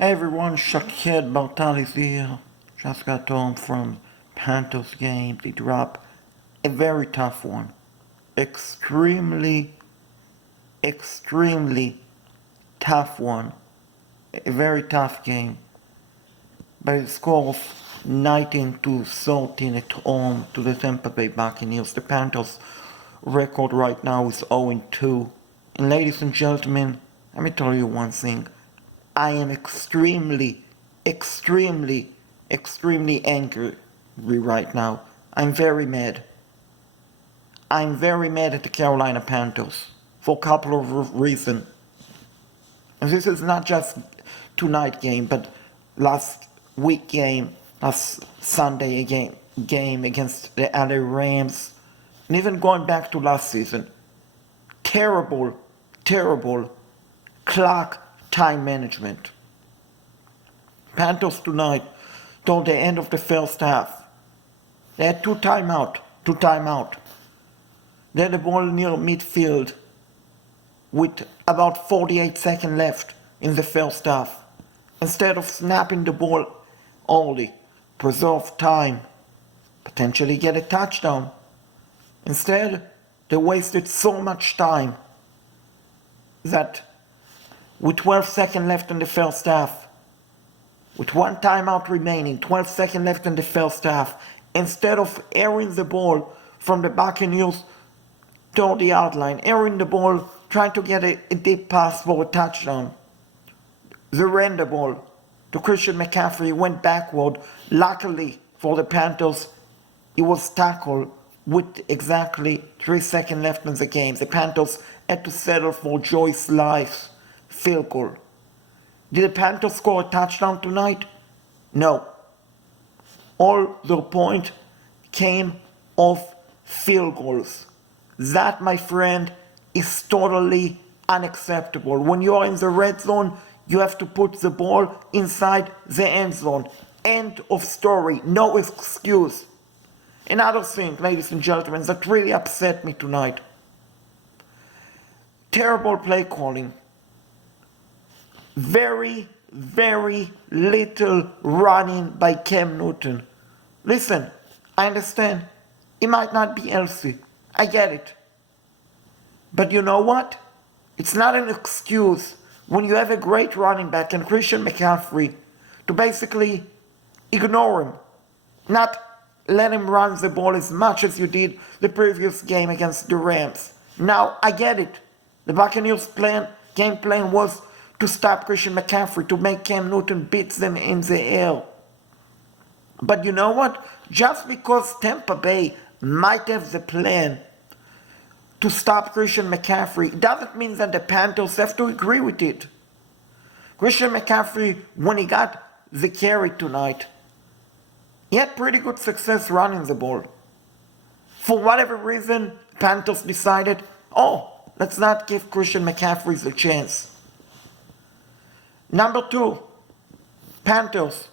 Hey everyone, Shakir Baltali's here. Just got home from Panthers game. They dropped a very tough one. Extremely, extremely tough one. A very tough game. By the score of 19-13 at home to the Tampa Bay Buccaneers. The Panthers record right now is 0-2. And ladies and gentlemen, let me tell you one thing. I am extremely angry right now. I'm very mad. I'm very mad at the Carolina Panthers for a couple of reasons. And this is not just tonight game, but last week game, last Sunday game against the LA Rams, and even going back to last season. Terrible clock time management. Panthers tonight, toward the end of the first half, they had two timeout. They had the ball near midfield with about 48 seconds left in the first half. Instead of snapping the ball early, preserve time, potentially get a touchdown. Instead, they wasted so much time that with 12 seconds left in the first half, with one timeout remaining, 12 seconds left in the first half, instead of airing the ball from the Buccaneers toward the yard line, airing the ball, trying to get a deep pass for a touchdown, they ran the ball to Christian McCaffrey, went backward. Luckily for the Panthers, he was tackled with exactly 3 seconds left in the game. The Panthers had to settle for Joyce Life's field goal. Did the Panthers score a touchdown tonight? No. All their points came off field goals. That, my friend, is totally unacceptable. When you are in the red zone, you have to put the ball inside the end zone. End of story. No excuse. Another thing, ladies and gentlemen, that really upset me tonight. Terrible play calling. Very little running by Cam Newton. Listen, I understand. He might not be healthy. I get it. But you know what? It's not an excuse when you have a great running back and Christian McCaffrey to basically ignore him. Not let him run the ball as much as you did the previous game against the Rams. Now, I get it. The Buccaneers' game plan was to stop Christian McCaffrey, to make Cam Newton beat them in the air. But you know what? Just because Tampa Bay might have the plan to stop Christian McCaffrey, doesn't mean that the Panthers have to agree with it. Christian McCaffrey, when he got the carry tonight, he had pretty good success running the ball. For whatever reason, Panthers decided, let's not give Christian McCaffrey the chance. Number 2, Panthers,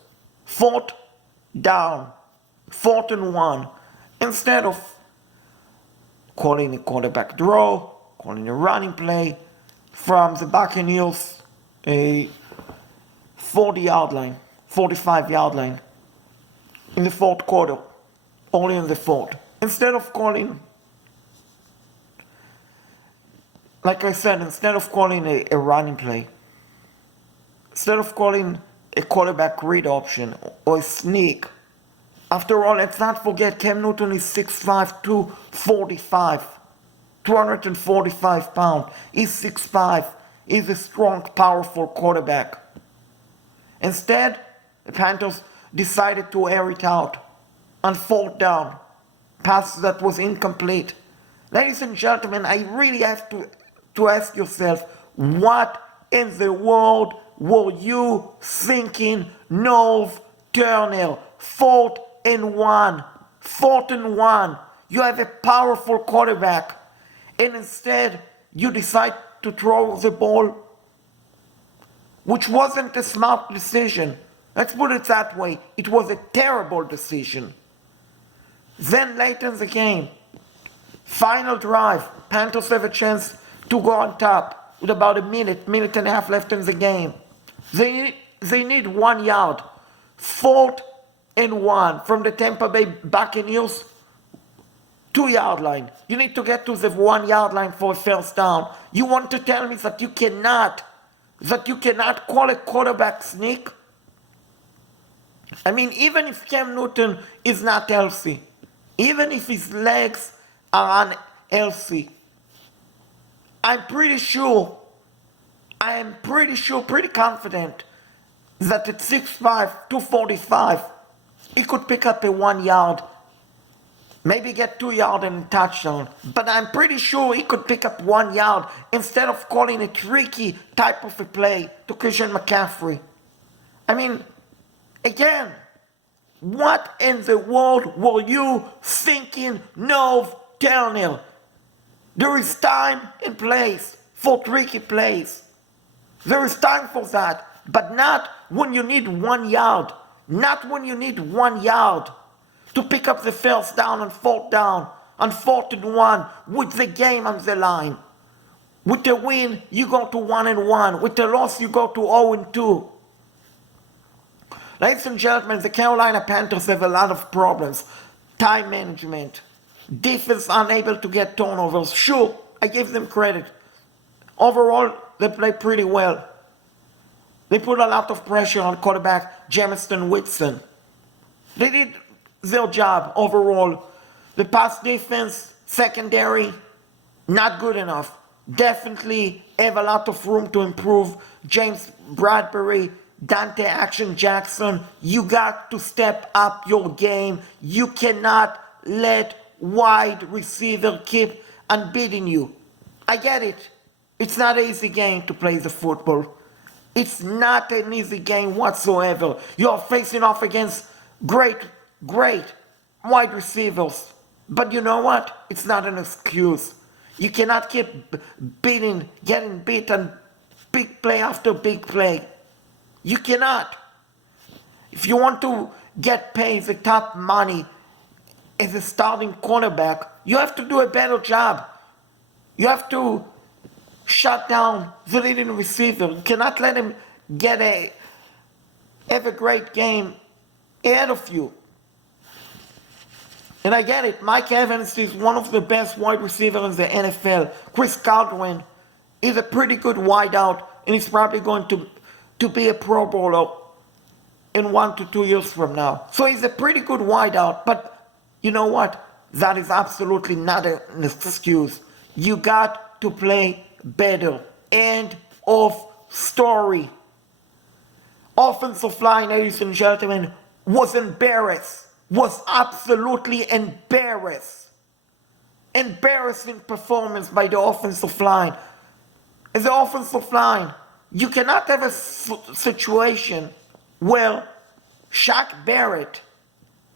4th down, 4th and 1. Instead of calling a quarterback draw, calling a running play from the Buccaneers, a 40-yard line, 45-yard line in the 4th quarter, only in the 4th. Instead of calling, like I said, instead of calling a running play, instead of calling a quarterback read option or a sneak. After all, let's not forget Cam Newton is 6'5", 245 pounds. He's 6'5". He's a strong, powerful quarterback. Instead, the Panthers decided to air it out on 4th down. Pass that was incomplete. Ladies and gentlemen, I really have to ask yourself, what in the world were you thinking, Norv Turner? 4th and 1. 4th and 1. You have a powerful quarterback. And instead, you decide to throw the ball, which wasn't a smart decision. Let's put it that way. It was a terrible decision. Then late in the game, final drive, Panthers have a chance to go on top with about a minute and a half left in the game. They they need 1 yard. 4th and 1 from the Tampa Bay Buccaneers 2-yard line. You need to get to the 1 yard line for a first down. You want to tell me that you cannot call a quarterback sneak? I mean, even if Cam Newton is not healthy, even if his legs are unhealthy, I am pretty confident that at 6'5", 245, he could pick up a 1 yard, maybe get 2 yards and a touchdown. But I'm pretty sure he could pick up 1 yard instead of calling a tricky type of a play to Christian McCaffrey. I mean, again, what in the world were you thinking, Norv Turner? There is time and place for tricky plays. There is time for that, but not when you need 1 yard. Not when you need 1 yard to pick up the first down and 4th down and 4th and 1 with the game on the line. With the win, you go to 1-1. With the loss, you go to 0-2. Ladies and gentlemen, the Carolina Panthers have a lot of problems. Time management. Defense unable to get turnovers. Sure, I give them credit. Overall, they play pretty well. They put a lot of pressure on quarterback Jamison Winston. They did their job overall. The pass defense, secondary, not good enough. Definitely have a lot of room to improve. James Bradbury, Dante Action Jackson, you got to step up your game. You cannot let wide receiver keep unbeating you. I get it. It's not an easy game to play the football. It's not an easy game whatsoever. You're facing off against great wide receivers. But you know what? It's not an excuse. You cannot keep getting beaten big play after big play. You cannot. If you want to get paid the top money as a starting cornerback, you have to do a better job. You have to shut down the leading receiver. You cannot let him have a great game ahead of you. And I get it. Mike Evans is one of the best wide receivers in the NFL. Chris Godwin is a pretty good wideout, and he's probably going to be a Pro Bowler in 1 to 2 years from now. So he's a pretty good wideout, but you know what? That is absolutely not an excuse. You got to play better. End of story. Offensive line, ladies and gentlemen, was embarrassed. Was absolutely embarrassed. Embarrassing performance by the offensive line. As the offensive line, you cannot have a situation where Shaq Barrett,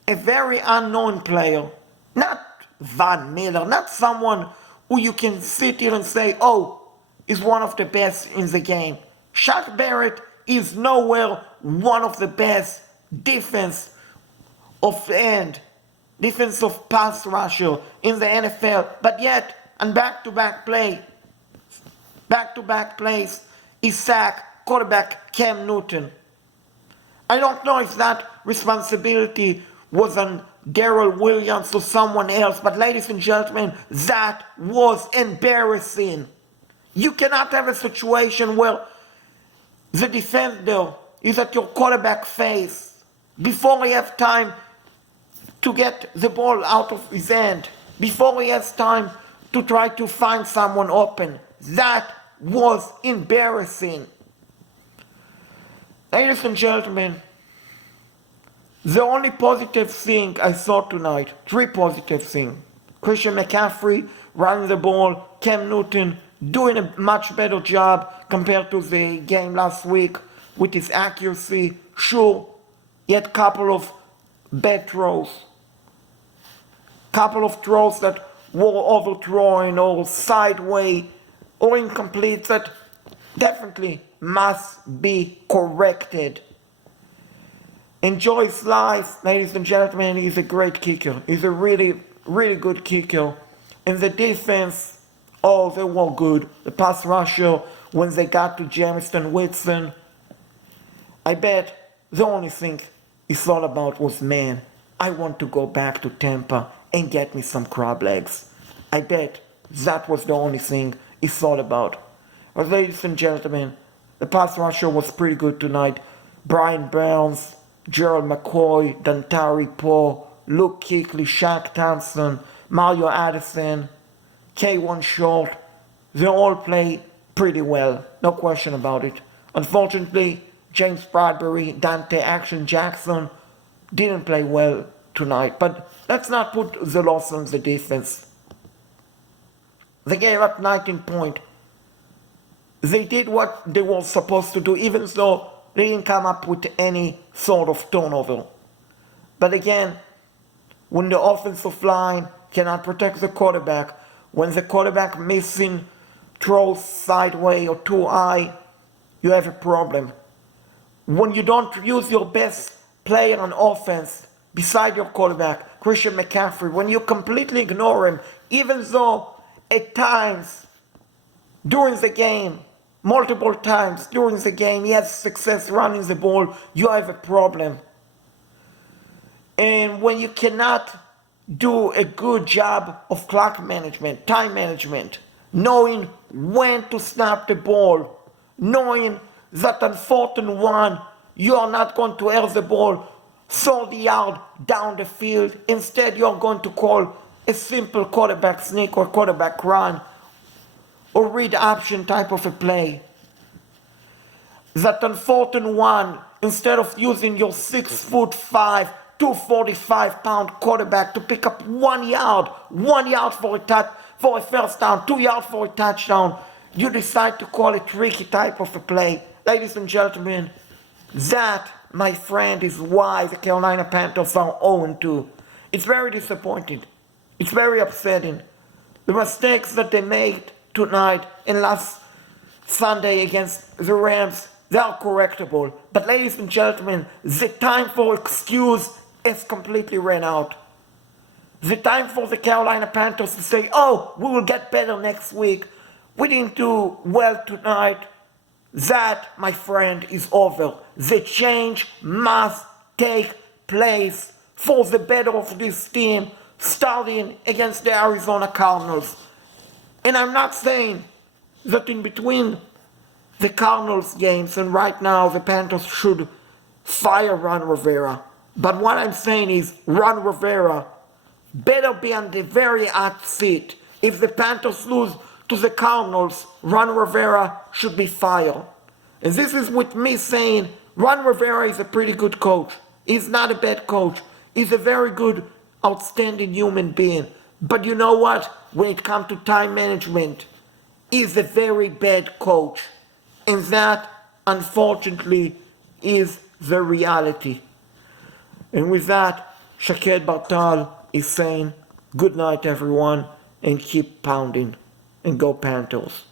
a very unknown player, not Von Miller, not someone who you can sit here and say, oh, is one of the best in the game. Shaq Barrett is nowhere one of the best defensive pass rusher in the NFL, but yet on back-to-back plays, he sacked quarterback Cam Newton. I don't know if that responsibility was on Darrell Williams or someone else, but ladies and gentlemen, that was embarrassing. You cannot have a situation where the defender is at your quarterback face before he has time to get the ball out of his hand, before he has time to try to find someone open. That was embarrassing. Ladies and gentlemen, the only positive thing I saw tonight, 3 positive things. Christian McCaffrey running the ball, Cam Newton doing a much better job compared to the game last week with his accuracy. Sure, he had a couple of bad throws. Couple of throws that were overthrown or sideways or incomplete that definitely must be corrected. Enjoy his life, ladies and gentlemen. He's a great kicker. He's a really good kicker. And the defense, oh, they were good. The pass rusher, when they got to Jamison Winston, I bet the only thing he thought about was, man, I want to go back to Tampa and get me some crab legs. I bet that was the only thing he thought about. But ladies and gentlemen, the pass rusher was pretty good tonight. Brian Burns, Gerald McCoy, Dantari Poe, Luke Kuechly, Shaq Thompson, Mario Addison, K1 Short, they all play pretty well, no question about it. Unfortunately, James Bradbury, Dante Action Jackson didn't play well tonight, but let's not put the loss on the defense. They gave up 19 points. They did what they were supposed to do, even though they didn't come up with any sort of turnover. But again, when the offensive line cannot protect the quarterback, when the quarterback missing throws sideways or too high, you have a problem. When you don't use your best player on offense beside your quarterback, Christian McCaffrey, when you completely ignore him, even though at times during the game, multiple times during the game, he has success running the ball, you have a problem. And when you cannot do a good job of clock management, time management, knowing when to snap the ball, knowing that on 4th and 1, you are not going to air the ball 30 yards down the field. Instead, you're going to call a simple quarterback sneak or quarterback run or read option type of a play. That on 4th and 1, instead of using your 6'5", 245-pound quarterback to pick up 1 yard for a first down, 2 yards for a touchdown, you decide to call a tricky type of a play. Ladies and gentlemen, that, my friend, is why the Carolina Panthers are 0-2. It's very disappointing. It's very upsetting. The mistakes that they made tonight and last Sunday against the Rams, they are correctable. But ladies and gentlemen, the time for excuse is completely ran out. The time for the Carolina Panthers to say, oh, we will get better next week. We didn't do well tonight. That, my friend, is over. The change must take place for the better of this team, starting against the Arizona Cardinals. And I'm not saying that in between the Cardinals games and right now the Panthers should fire Ron Rivera. But what I'm saying is Ron Rivera better be on the very hot seat. If the Panthers lose to the Cardinals, Ron Rivera should be fired. And this is with me saying Ron Rivera is a pretty good coach. He's not a bad coach. He's a very good, outstanding human being. But you know what? When it comes to time management, he's a very bad coach. And that, unfortunately, is the reality. And with that, Shaked Bartal is saying, good night everyone, and keep pounding, and go Panthers.